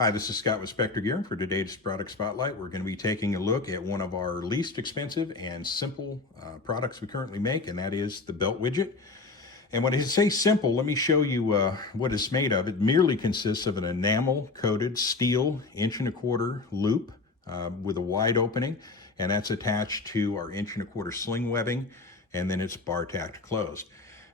Hi, this is Scott with Specter Gear. For today's product spotlight, we're going to be taking a look at one of our least expensive and simple products we currently make, and that is the belt widget. And when I say simple, let me show you what it's made of. It merely consists of an enamel-coated steel 1¼ loop with a wide opening, and that's attached to our 1¼ sling webbing, and then it's bar tacked closed.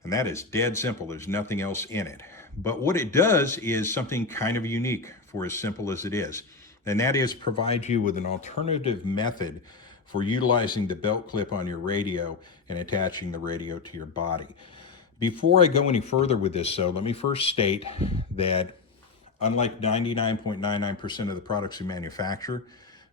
And that is dead simple. There's nothing else in it. But what it does is something kind of unique for as simple as it is. And that is provide you with an alternative method for utilizing the belt clip on your radio and attaching the radio to your body. Before I go any further with this, though, let me first state that unlike 99.99% of the products we manufacture,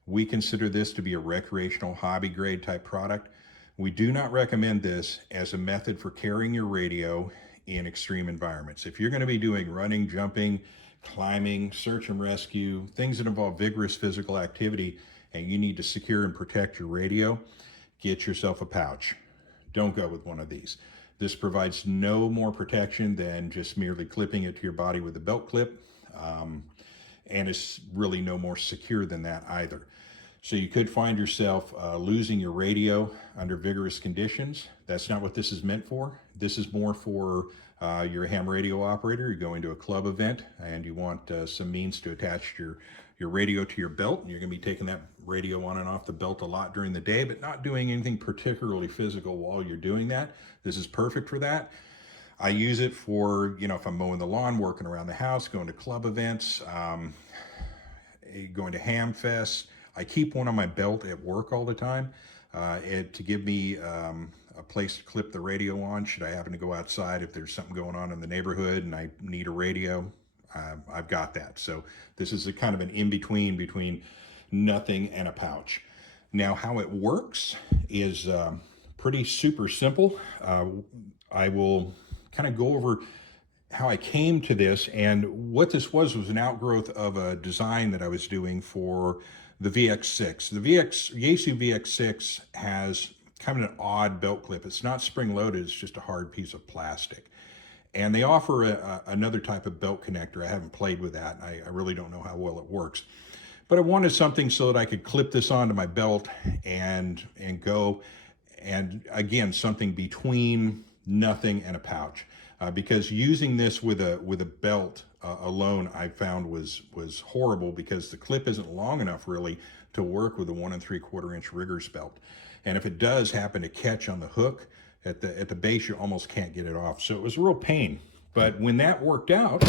we consider this to be a recreational hobby grade type product. We do not recommend this as a method for carrying your radio in extreme environments. If you're going to be doing running, jumping, climbing, search and rescue, things that involve vigorous physical activity, and you need to secure and protect your radio, get yourself a pouch. Don't go with one of these. This provides no more protection than just merely clipping it to your body with a belt clip, and it's really no more secure than that either. So you could find yourself losing your radio under vigorous conditions. That's not what this is meant for. This is more for you're a ham radio operator, you're going to a club event, and you want some means to attach your radio to your belt. You're going to be taking that radio on and off the belt a lot during the day, but not doing anything particularly physical while you're doing that. This is perfect for that. I use it for, if I'm mowing the lawn, working around the house, going to club events, going to ham fests. I keep one on my belt at work all the time to give me a place to clip the radio on should I happen to go outside if there's something going on in the neighborhood and I need a radio. I've got that. So this is a kind of an in-between between nothing and a pouch. Now how it works is pretty super simple. I will kind of go over how I came to this, and what this was an outgrowth of a design that I was doing for the VX6. The Yaesu VX6 has kind of an odd belt clip. It's not spring-loaded, it's just a hard piece of plastic. And they offer another type of belt connector. I haven't played with that. I really don't know how well it works. But I wanted something so that I could clip this onto my belt and go, and again, something between nothing and a pouch. Because using this with a belt alone, I found was horrible because the clip isn't long enough really to work with a 1 3/4 inch rigger's belt. And if it does happen to catch on the hook at the base, you almost can't get it off. So it was a real pain. But when that worked out,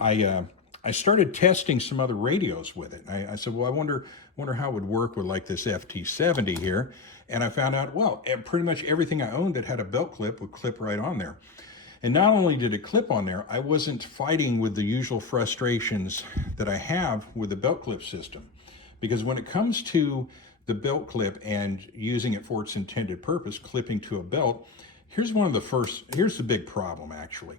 I started testing some other radios with it. I said, well, I wonder how it would work with like this FT70 here. And I found out, well, pretty much everything I owned that had a belt clip would clip right on there. And not only did it clip on there, I wasn't fighting with the usual frustrations that I have with the belt clip system. Because when it comes to the belt clip and using it for its intended purpose, clipping to a belt, here's the big problem actually.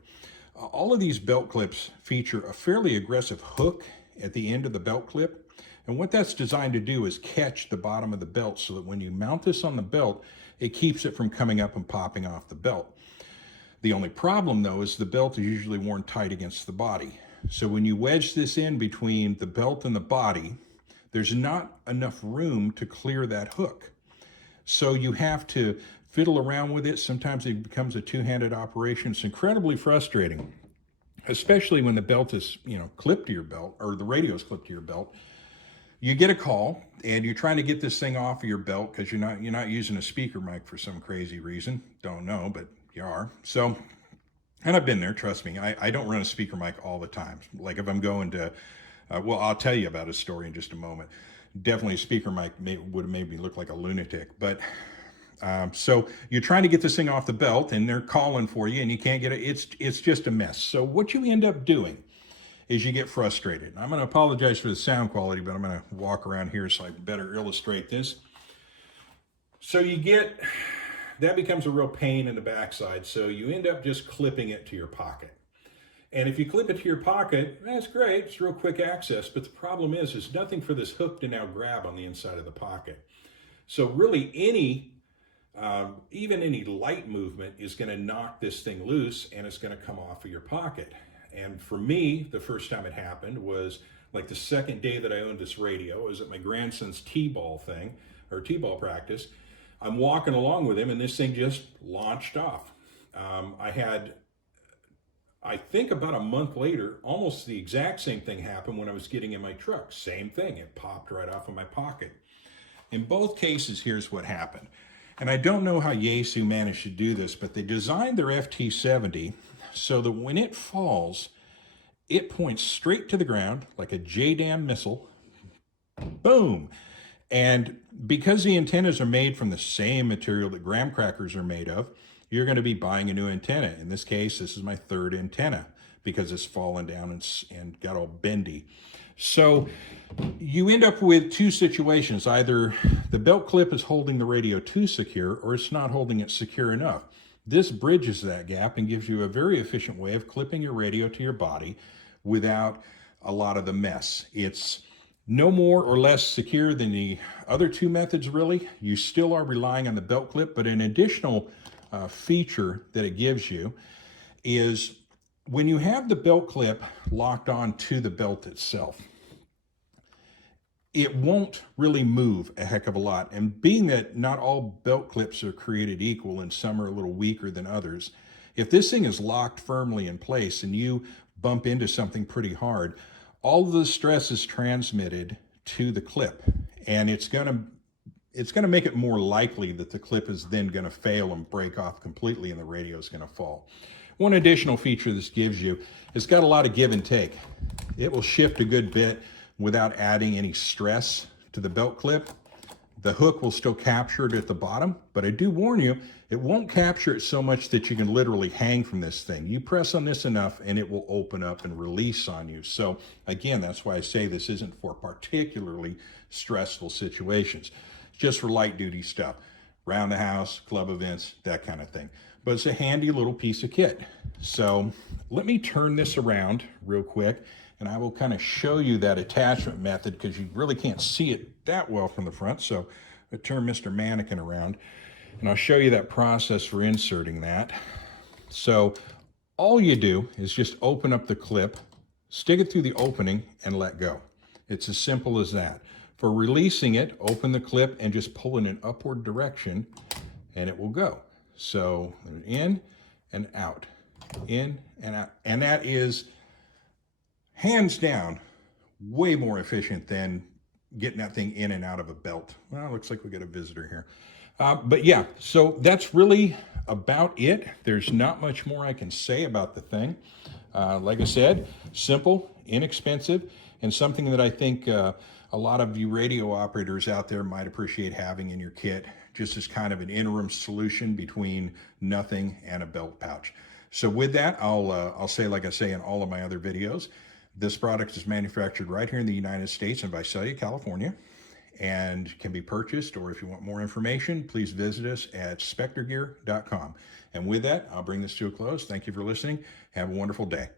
All of these belt clips feature a fairly aggressive hook at the end of the belt clip. And what that's designed to do is catch the bottom of the belt so that when you mount this on the belt, it keeps it from coming up and popping off the belt. The only problem though is the belt is usually worn tight against the body. So when you wedge this in between the belt and the body, there's not enough room to clear that hook. So you have to fiddle around with it. Sometimes it becomes a two-handed operation. It's incredibly frustrating, especially when the belt is, clipped to your belt, or the radio is clipped to your belt. You get a call and you're trying to get this thing off of your belt because you're not using a speaker mic for some crazy reason. Don't know, but you are. So, and I've been there, trust me. I don't run a speaker mic all the time. Like if I'm going to, well, I'll tell you about a story in just a moment. Definitely a speaker mic would have made me look like a lunatic. But so you're trying to get this thing off the belt and they're calling for you and you can't get it. It's just a mess. So what you end up doing is you get frustrated. I'm going to apologize for the sound quality, but I'm going to walk around here so I can better illustrate this. So that becomes a real pain in the backside. So you end up just clipping it to your pocket. And if you clip it to your pocket, that's great. It's real quick access. But the problem is there's nothing for this hook to now grab on the inside of the pocket. So really even any light movement is going to knock this thing loose and it's going to come off of your pocket. And for me, the first time it happened was like the second day that I owned this radio. I was at my grandson's t-ball thing, or t-ball practice. I'm walking along with him and this thing just launched off. I think about a month later, almost the exact same thing happened when I was getting in my truck. Same thing, it popped right off of my pocket. In both cases, here's what happened. And I don't know how Yaesu managed to do this, but they designed their FT70 so that when it falls, it points straight to the ground like a JDAM missile. Boom! And because the antennas are made from the same material that graham crackers are made of, you're going to be buying a new antenna. In this case, this is my third antenna because it's fallen down and got all bendy. So you end up with two situations. Either the belt clip is holding the radio too secure or it's not holding it secure enough. This bridges that gap and gives you a very efficient way of clipping your radio to your body without a lot of the mess. It's no more or less secure than the other two methods, really. You still are relying on the belt clip, but an additional feature that it gives you is when you have the belt clip locked on to the belt itself, it won't really move a heck of a lot. And being that not all belt clips are created equal and some are a little weaker than others, if this thing is locked firmly in place and you bump into something pretty hard, all of the stress is transmitted to the clip, and it's going to make it more likely that the clip is then going to fail and break off completely and the radio is going to fall. One additional feature this gives you, it's got a lot of give and take. It will shift a good bit without adding any stress to the belt clip. The hook will still capture it at the bottom, but I do warn you, it won't capture it so much that you can literally hang from this thing. You press on this enough and it will open up and release on you. So again, that's why I say this isn't for particularly stressful situations. It's just for light duty stuff, around the house, club events, that kind of thing. But it's a handy little piece of kit. So let me turn this around real quick and I will kind of show you that attachment method because you really can't see it that well from the front. So I turn Mr. Mannequin around and I'll show you that process for inserting that. So all you do is just open up the clip, stick it through the opening and let go. It's as simple as that. For releasing it, open the clip and just pull in an upward direction and it will go. So in and out, in and out. And that is hands down way more efficient than getting that thing in and out of a belt. Well, it looks like we got a visitor here. But yeah, so that's really about it. There's not much more I can say about the thing. Like I said, simple, inexpensive, and something that I think a lot of you radio operators out there might appreciate having in your kit, just as kind of an interim solution between nothing and a belt pouch. So with that, I'll say, like I say in all of my other videos, this product is manufactured right here in the United States in Visalia, California, and can be purchased, or if you want more information, please visit us at spectergear.com. And with that, I'll bring this to a close. Thank you for listening. Have a wonderful day.